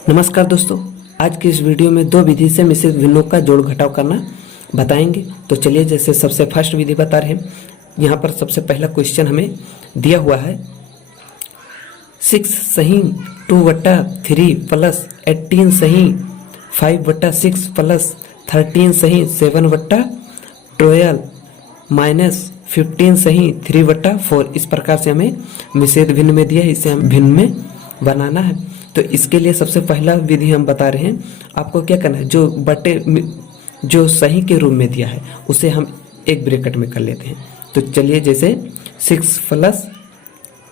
नमस्कार दोस्तों, आज की इस वीडियो में दो विधि से मिश्रित भिन्नों का जोड़ घटाव करना बताएंगे। तो चलिए, जैसे सबसे फर्स्ट विधि बता रहे हैं। यहाँ पर सबसे पहला क्वेश्चन हमें दिया हुआ है 6 सही 2/3 प्लस 18 सही 5/6 प्लस 13 सही 7/12 माइनस 15 सही 3/4। इस प्रकार से हमें मिश्रित भिन्न में दिया है, इसे हम भिन्न में बनाना है। तो इसके लिए सबसे पहला विधि हम बता रहे हैं। आपको क्या करना है, जो सही के रूप में दिया है उसे हम एक ब्रैकेट में कर लेते हैं। तो चलिए, जैसे 6 प्लस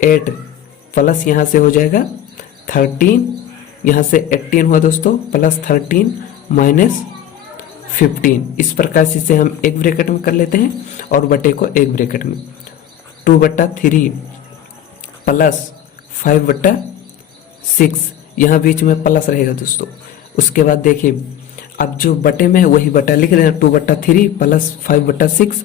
8 प्लस यहाँ से हो जाएगा 13, यहाँ से 18 हुआ दोस्तों, प्लस 13 माइनस 15। इस प्रकार से इसे हम एक ब्रैकेट में कर लेते हैं और बटे को एक ब्रैकेट में 2/3 प्लस 5/6, यहाँ बीच में प्लस रहेगा दोस्तों। उसके बाद देखिए, अब जो बटे में है वही बटा लिख देना, 2/3 प्लस 5/6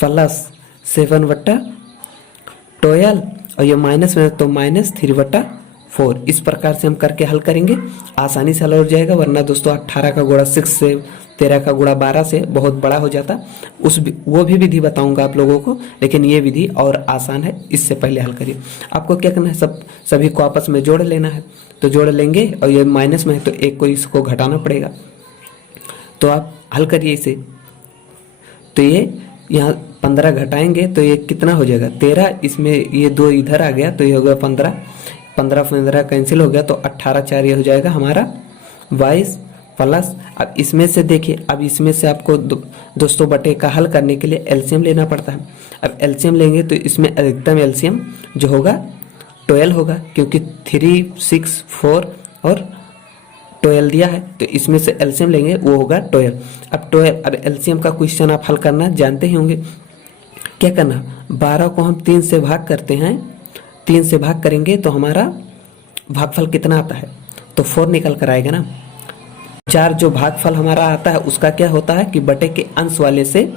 प्लस 7/12 और ये माइनस में तो माइनस 3/4। इस प्रकार से हम करके हल करेंगे, आसानी से हल हो जाएगा। वरना दोस्तों 18 का गुणा 6 से, 13 का गुणा 12 से बहुत बड़ा हो जाता। वो भी विधि बताऊंगा आप लोगों को, लेकिन ये विधि और आसान है। इससे पहले हल करिए। आपको क्या करना है, सभी को आपस में जोड़ लेना है। तो जोड़ लेंगे और ये माइनस में है तो एक को इसको घटाना पड़ेगा। तो आप हल करिए इसे। तो ये यहाँ 15 घटाएंगे तो ये कितना हो जाएगा 13, इसमें ये 2 इधर आ गया तो ये हो गया 15, 15 कैंसिल हो गया तो 18 4 ये हो जाएगा हमारा 22 प्लस। अब इसमें से देखिए, अब इसमें से आपको दोस्तों बटे का हल करने के लिए एलसीएम लेना पड़ता है। अब एलसीएम लेंगे तो इसमें अधिकतम एलसीएम जो होगा 12 होगा, क्योंकि 3, 6, 4 और 12 दिया है। तो इसमें से एलसीएम लेंगे वो होगा 12। अब एलसीएम का क्वेश्चन आप हल करना जानते ही होंगे। क्या करना, 12 को हम 3 से भाग करते हैं, 3 से भाग करेंगे तो हमारा भागफल कितना आता है, तो 4 निकल कर आएगा ना। 4 जो भागफल हमारा आता है उसका क्या होता है कि बटे के अंश वाले से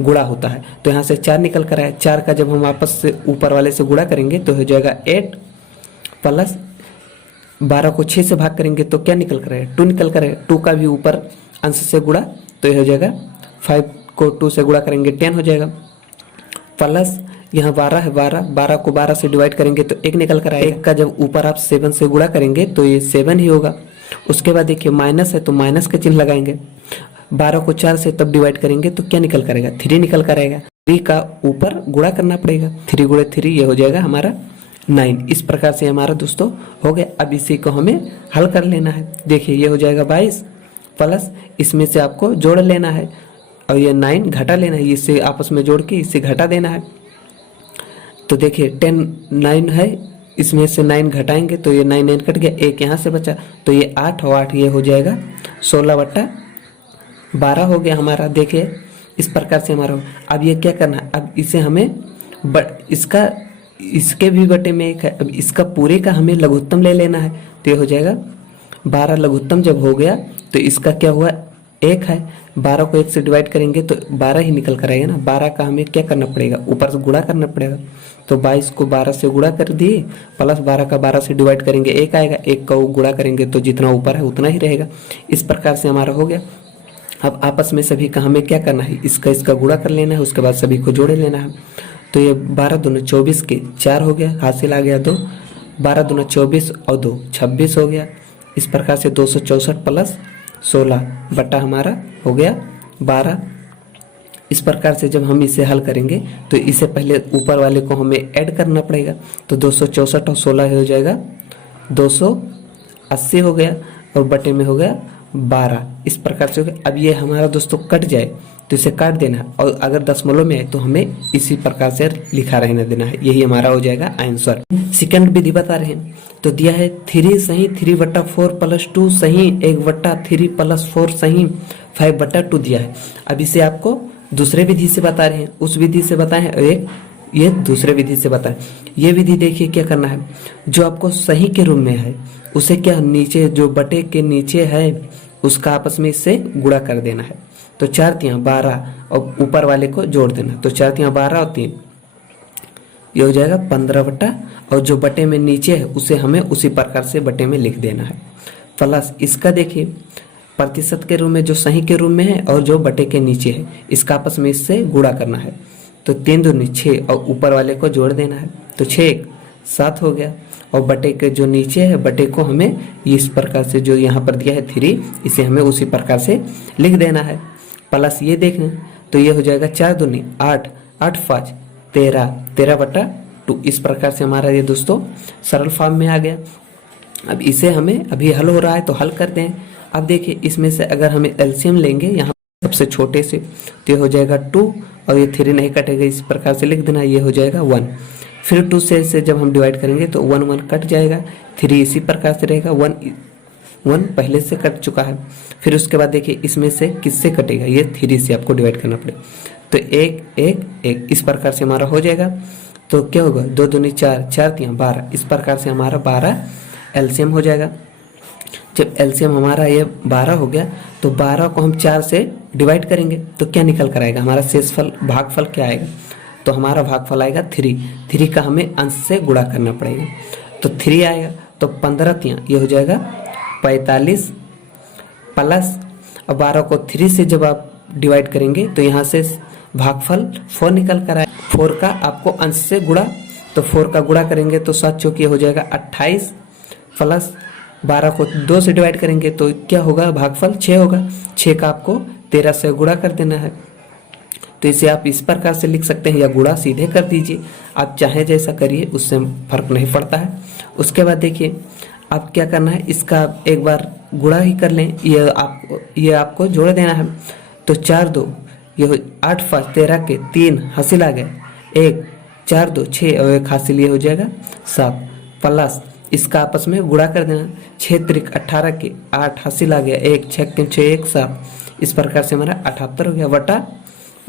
गुणा होता है। तो यहाँ से 4 निकल कर आया। 4 का जब हम आपस से ऊपर वाले से गुणा करेंगे तो हो जाएगा 8 प्लस 12 को 6 से भाग करेंगे तो क्या निकल कर आएगा 2 निकल कर आएगा। 2 का भी ऊपर अंश से गुणा तो ये हो जाएगा 5 को 2 से गुणा करेंगे 10 हो जाएगा, प्लस यहाँ 12 है, 12 को 12 से डिवाइड करेंगे तो 1 निकल कर आएगा। 1 का जब ऊपर आप 7 से गुणा करेंगे तो ये 7 ही होगा। उसके बाद देखिए माइनस है तो माइनस का चिन्ह लगाएंगे। 12 को 4 से तब डिवाइड करेंगे तो क्या निकल करेगा 3 निकल कर आएगा। 3 का ऊपर गुणा करना पड़ेगा, 3 गुणे 3 ये हो जाएगा हमारा 9। इस प्रकार से हमारा दोस्तों हो गया। अब इसी को हमें हल कर लेना है। देखिए ये हो जाएगा 22 प्लस इसमें से आपको जोड़ लेना है और ये 9 घटा लेना है, इससे आपस में जोड़ के इससे घटा देना है। तो देखिए 10 9 है, इसमें से 9 घटाएंगे तो ये 9 9 कट गया, 1 यहाँ से बचा तो ये 8 और 8 ये हो जाएगा 16/12 हो गया हमारा। देखिए इस प्रकार से हमारा। अब ये क्या करना है, अब इसे हमें इसके भी बटे में 1 है। अब इसका पूरे का हमें लघुत्तम ले लेना है। तो ये हो जाएगा 12 लघुत्तम जब हो गया तो इसका क्या हुआ 1 है। 12 को 1 से डिवाइड करेंगे तो 12 ही निकल कर आएगा ना। 12 का हमें क्या करना पड़ेगा, ऊपर से गुणा करना पड़ेगा। तो 22 को 12 से गुणा कर दिए, प्लस 12 का 12 से डिवाइड करेंगे 1 आएगा। 1 का गुणा करेंगे तो जितना ऊपर है उतना ही रहेगा। इस प्रकार से हमारा हो गया। अब आपस में सभी का हमें क्या करना है, इसका गुणा कर लेना है, उसके बाद सभी को जोड़े लेना है। तो ये 12 दूना 24 के 4 हो गया, हासिल आ गया 2। 12 दूना 24 और 2 26 हो गया। इस प्रकार से 264 प्लस 16 बटा हमारा हो गया 12। इस प्रकार से जब हम इसे हल करेंगे तो इसे पहले ऊपर वाले को हमें ऐड करना पड़ेगा। तो 264 और 16 हो जाएगा 280 हो गया और बटे में हो गया 12। इस प्रकार से हो गया। अब ये हमारा दोस्तों कट जाए तो इसे काट देना है, और अगर दशमलव में आए तो हमें इसी प्रकार से लिखा रहने देना है। यही हमारा हो जाएगा आंसर। सेकंड विधि बता रहे हैं। तो दिया है 3 सही 3/4 प्लस 2 सही 1/3 प्लस 4 सही 5/2 दिया है। अब इसे आपको दूसरे विधि से बता रहे हैं, उस विधि से बताए हैं, एक ये दूसरे विधि से बताए। ये विधि देखिए क्या करना है, जो आपको सही के रूप में है उसे क्या नीचे जो बटे के नीचे है उसका आपस में इससे गुणा कर देना है। तो 4 3 12 और ऊपर वाले को जोड़ देना। तो 4 3 12 और 3 ये हो जाएगा 15/, और जो बटे में नीचे है उसे हमें उसी प्रकार से बटे में लिख देना है। प्लस इसका देखिए प्रतिशत के रूप में जो सही के रूप में है और जो बटे के नीचे है, इसका आपस में इससे गुणा करना है। तो 3 दूनी 6 और ऊपर वाले को जोड़ देना है। तो 6 7 हो गया, और बटे के जो नीचे है बटे को हमें इस प्रकार से जो यहाँ पर दिया है 3, इसे हमें उसी प्रकार से लिख देना है। प्लस ये देखें तो ये हो जाएगा 4 दूनी 8, 8 5 13, 13/2। इस प्रकार से हमारा ये दोस्तों सरल फॉर्म में आ गया। अब इसे हमें अभी हल हो रहा है तो हल कर दें। अब देखिए इसमें से अगर हमें एलसीएम लेंगे यहाँ सबसे छोटे से, तो ये हो जाएगा 2 और ये 3 नहीं कटेगा, इस प्रकार से लिख देना, ये हो जाएगा 1। फिर 2 से जब हम डिवाइड करेंगे तो 1 1 कट जाएगा, 3 इसी प्रकार से रहेगा, 1 पहले से कट चुका है। फिर उसके बाद देखिए इसमें से किससे कटेगा, ये 3 से आपको डिवाइड करना पड़ेगा। तो 1 1 1 इस प्रकार से हमारा हो जाएगा। तो क्या होगा 2 दूनी 4, 4 3 12, इस प्रकार से हमारा 12 एलसीएम हो जाएगा। जब एलसीएम हमारा ये 12 हो गया तो 12 को हम 4 से डिवाइड करेंगे तो क्या निकल कर आएगा, हमारा शेषफल भागफल क्या आएगा, तो हमारा भागफल आएगा 3 का हमें अंश से गुणा करना पड़ेगा। तो 3 आएगा, तो 15 3 ये हो जाएगा 45 प्लस, अब 12 को 3 से जब आप डिवाइड करेंगे तो यहाँ से भागफल 4 निकल कर आएगा। 4 का आपको अंश से गुणा, तो 4 का गुणा करेंगे तो 7 चौकी हो जाएगा 28 प्लस 12 को 2 से डिवाइड करेंगे तो क्या होगा, भागफल 6 होगा। 6 का आपको 13 से गुणा कर देना है। तो इसे आप इस प्रकार से लिख सकते हैं या गुणा सीधे कर दीजिए, आप चाहे जैसा करिए, उससे फर्क नहीं पड़ता है। उसके बाद देखिए आप क्या करना है, इसका एक बार गुणा ही कर लें, ये आपको जोड़ देना है। तो 4 2 ये 8 5 13 के 3 हासिल आ गए, 1 4 2 6 और 1 हासिल, ये हो जाएगा 7 प्लस इसका आपस में गुणा कर देना, 6 3 18 के 8 हासिल आ गया, 1 6 3 6 1 7, इस प्रकार से हमारा 78 हो गया बटा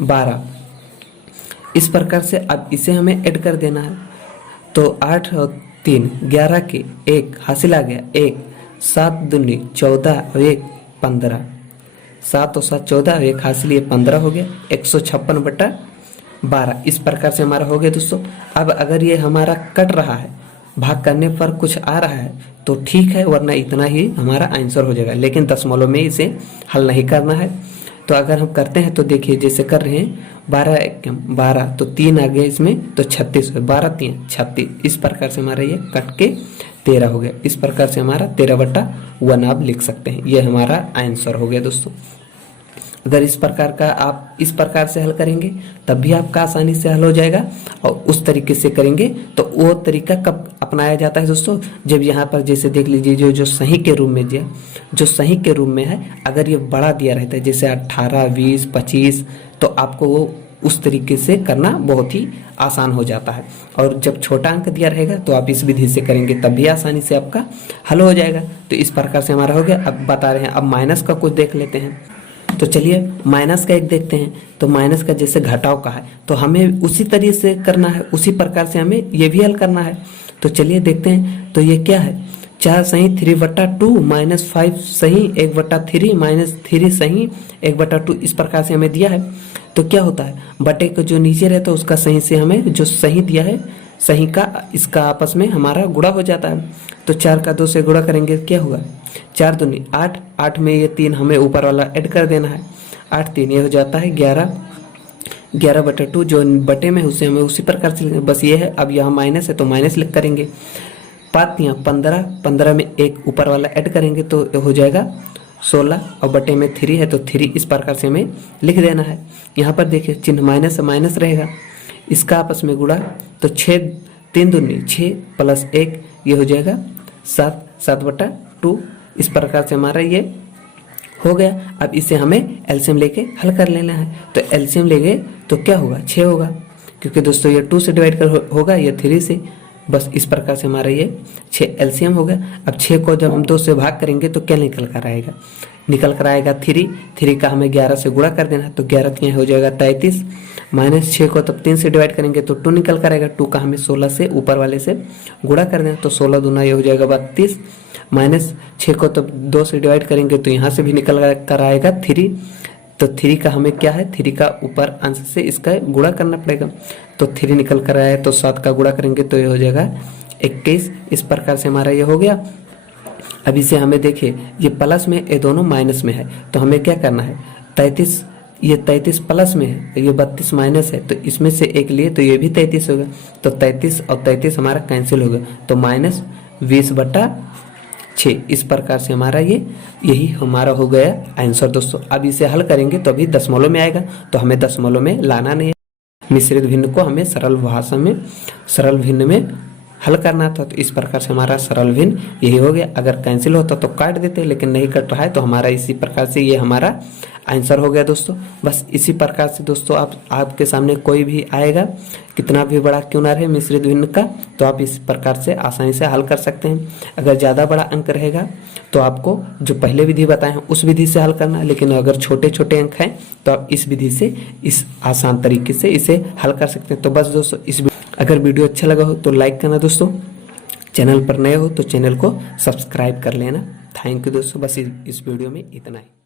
12। इस प्रकार से अब इसे हमें ऐड कर देना है। तो 8 और 3 11 के 1 हासिल आ गया, 1 7 दूनी 14 और 1 15, 7 और 7 14 और 1 हासिल, ये 15 हो गया, 156/12। इस प्रकार से हमारा हो गया दोस्तों। अब अगर ये हमारा कट रहा है, भाग करने पर कुछ आ रहा है तो ठीक है, वरना इतना ही हमारा आंसर हो जाएगा, लेकिन दशमलव में इसे हल नहीं करना है। तो अगर हम करते हैं तो देखिए जैसे कर रहे हैं 12 1 12, तो 3 आ गए इसमें, तो 36, 12 3 36, इस प्रकार से हमारा ये कट के 13 हो गया। इस प्रकार से हमारा 13/1 आप लिख सकते हैं, ये हमारा आंसर हो गया दोस्तों। अगर इस प्रकार का आप इस प्रकार से हल करेंगे तब भी आपका आसानी से हल हो जाएगा, और उस तरीके से करेंगे तो वो तरीका कब अपनाया जाता है दोस्तों, जब यहाँ पर जैसे देख लीजिए जो सही के रूप में जो सही के रूप में है, अगर ये बड़ा दिया रहता है जैसे 18 20 25, तो आपको वो उस तरीके से करना बहुत ही आसान हो जाता है। और जब छोटा अंक दिया रहेगा तो आप इस विधि से करेंगे तब भी आसानी से आपका हल हो जाएगा। तो इस प्रकार से हमारा हो गया। अब बता रहे हैं, अब माइनस का कुछ देख लेते हैं। तो चलिए माइनस का एक देखते हैं। तो माइनस का जैसे घटाव का है तो हमें उसी तरीके से करना है, उसी प्रकार से हमें ये भी हल करना है। तो चलिए देखते हैं। तो ये क्या है, 4 सही 3/2 माइनस 5 सही 1/3 माइनस 3 सही 1/2, इस प्रकार से हमें दिया है। तो क्या होता है, बटे को जो नीचे रहता है उसका सही से हमें जो सही दिया है, सही का इसका आपस में हमारा गुणा हो जाता है। तो 4 का 2 से गुणा करेंगे क्या होगा, 4 दूनी 8, 8 में ये 3 हमें ऊपर वाला ऐड कर देना है, 8 3 ये हो जाता है 11, 11/2 जो बटे में उसे हमें उसी प्रकार से बस ये है। अब यहाँ माइनस है तो माइनस लिख करेंगे, 5 3 15, 15 में एक ऊपर वाला ऐड करेंगे तो हो जाएगा 16, और बटे में 3 है तो 3 इस प्रकार से हमें लिख देना है। यहाँ पर देखिए चिन्ह माइनस से माइनस रहेगा, इसका आपस में गुणा, तो 6 3 दूनी 6 प्लस 1 ये हो जाएगा 7, 7/2, इस प्रकार से हमारा ये हो गया। अब इसे हमें एलसीएम लेके हल कर लेना है। तो एलसीएम लेंगे तो क्या होगा, 6 होगा, क्योंकि दोस्तों ये 2 से डिवाइड कर होगा, ये 3 से, बस इस प्रकार से हमारा ये 6 एलसीएम हो गया। अब 6 को जब हम 2 से भाग करेंगे तो क्या निकल कर आएगा, निकल कर आएगा 3 का हमें 11 से गुणा कर देना, तो 11 3 हो जाएगा 33, माइनस 6 को तब 3 से डिवाइड करेंगे तो 2 निकल कर आएगा, 2 का हमें 16 से ऊपर वाले से गुणा कर देना, तो 16 दूना ये हो जाएगा 32, माइनस 6 को तब 2 से डिवाइड करेंगे तो यहाँ से भी निकल कर आएगा 3, तो 3 का हमें क्या है, 3 का ऊपर अंश से इसका गुणा करना पड़ेगा, तो 3 निकल कर आया, तो 7 का गुणा करेंगे तो ये हो जाएगा 21, इस प्रकार से हमारा ये हो गया। अब इसे हमें देखिए, ये प्लस में, ये दोनों माइनस में है, तो हमें क्या करना है, 33, ये 33 प्लस में है, ये 32 माइनस है, तो इसमें से एक लिए तो ये भी 33 होगा, तो 33 और 33 हमारा कैंसिल होगा, तो -20/6। इस प्रकार से हमारा यही हमारा हो गया आंसर दोस्तों। अब इसे हल करेंगे तो अभी दशमलव में आएगा, तो हमें दशमलव में लाना नहीं है, मिश्रित भिन्न को हमें सरल भाषा में, सरल भिन्न में हल करना था। तो इस प्रकार से हमारा सरल भिन्न यही हो गया। अगर कैंसिल होता तो काट देते, लेकिन नहीं कट रहा है, तो हमारा इसी प्रकार से ये हमारा आंसर हो गया दोस्तों। बस इसी प्रकार से दोस्तों आपके सामने कोई भी आएगा, कितना भी बड़ा क्यों ना रहे मिश्रित भिन्न का, तो आप इस प्रकार से आसानी से हल कर सकते हैं। अगर ज़्यादा बड़ा अंक रहेगा तो आपको जो पहले विधि बताए हैं उस विधि से हल करना, लेकिन अगर छोटे छोटे अंक हैं तो आप इस विधि से, इस आसान तरीके से इसे हल कर सकते हैं। तो बस दोस्तों, अगर वीडियो अच्छा लगा हो तो लाइक करना दोस्तों, चैनल पर नए हो तो चैनल को सब्सक्राइब कर लेना। थैंक यू दोस्तों, बस इस वीडियो में इतना ही।